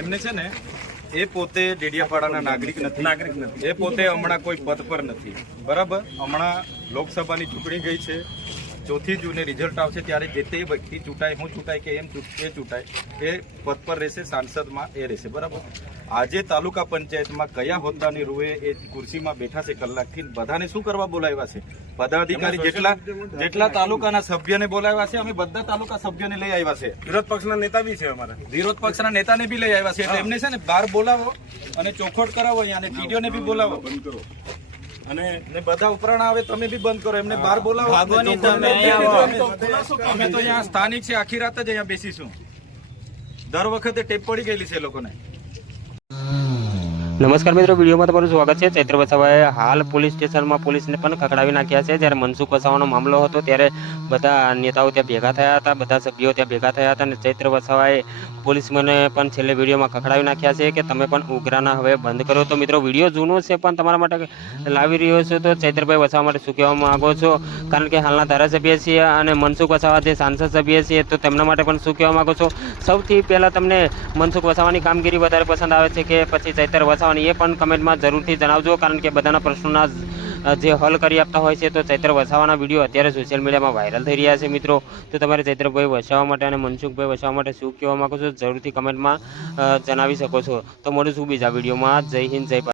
એમને છે ને એ પોતે ડેડિયાપાડાના નાગરિક નથી, એ પોતે હમણાં કોઈ પદ પર નથી, બરાબર. હમણાં લોકસભાની ચૂંટણી ગઈ છે, 4મી જૂને રિઝલ્ટ આવશે ત્યારે જે તે વ્યક્તિ ચૂંટાય, હું ચૂંટાય કે એમ એ ચૂંટાય, એ પદ પર રહેશે, સાંસદમાં એ રહેશે, બરાબર. આજે તાલુકા પંચાયતમાં કયા હોદ્દાની રૂએ એ ખુરશીમાં બેઠા છે કલાકથી, બધાને શું કરવા બોલાવ્યા છે? પદાધિકારી જેટલા તાલુકાના સભ્યને બોલાવ્યા છે, અમે બધા તાલુકા સભ્યોને લઈ આવ્યા છે. વિરોધ પક્ષના નેતા બી છે અમારા, વિરોધ પક્ષના નેતાને બી લઈ આવ્યા છે. એટલે એમને છે ને બહાર બોલાવો અને ચોખવટ કરાવો અહીંયા, અને ટીડીઓને બી બોલાવો અને બધા ઉપરાણ આવે તમે બી બંધ કરો, એમને બહાર બોલાવો. અમે તો અહીંયા સ્થાનિક છે, આખી રાત જ અહીંયા બેસીશું. દર વખતે ટેપ પડી ગયેલી છે લોકોને. નમસ્કાર મિત્રો, વિડીયોમાં તમારું સ્વાગત છે. ચૈત્ર વસાવાએ હાલ પોલીસ સ્ટેશનમાં પોલીસને પણ ખખડાવી નાખ્યા છે. જ્યારે મનસુખ વસાવાનો મામલો હતો ત્યારે બધા નેતાઓ ત્યાં ભેગા થયા હતા, બધા સભ્યો ત્યાં ભેગા થયા હતા અને ચૈત્ર વસાવાએ પોલીસમને પણ છેલ્લે વિડીયોમાં ખખડાવી નાખ્યા છે કે તમે પણ ઉઘરાના હવે બંધ કરો. તો મિત્રો વિડીયો જૂનો છે પણ તમારા માટે લાવી રહ્યો છો. તો ચૈત્રભાઈ વસાવા માટે શું કહેવા માંગો છો? કારણ કે હાલના ધારાસભ્ય છીએ અને મનસુખ વસાવા જે સાંસદ સભ્ય છીએ, તો તેમના માટે પણ શું કહેવા માંગો છો? સૌથી પહેલાં તમને મનસુખ વસાવાની કામગીરી વધારે પસંદ આવે છે કે પછી ચૈત્ર વસાવાની, એ પણ કમેન્ટમાં જરૂરથી જણાવજો. કારણ કે બધાના પ્રશ્નોના જે હલ કરી આપતા હોય છે. તો ચૈત્ર વસાવાના વિડીયો અત્યારે સોશિયલ મીડિયામાં વાયરલ થઈ રહ્યા છે મિત્રો. તો તમારે ચૈત્રભાઈ વસાવા માટે અને મનસુખભાઈ વસાવા માટે શું કહેવા માંગો છો જરૂરથી કમેન્ટમાં જણાવી શકો છો. તો મળીશું બીજા વિડીયોમાં. જય હિન્દ, જય ભારત.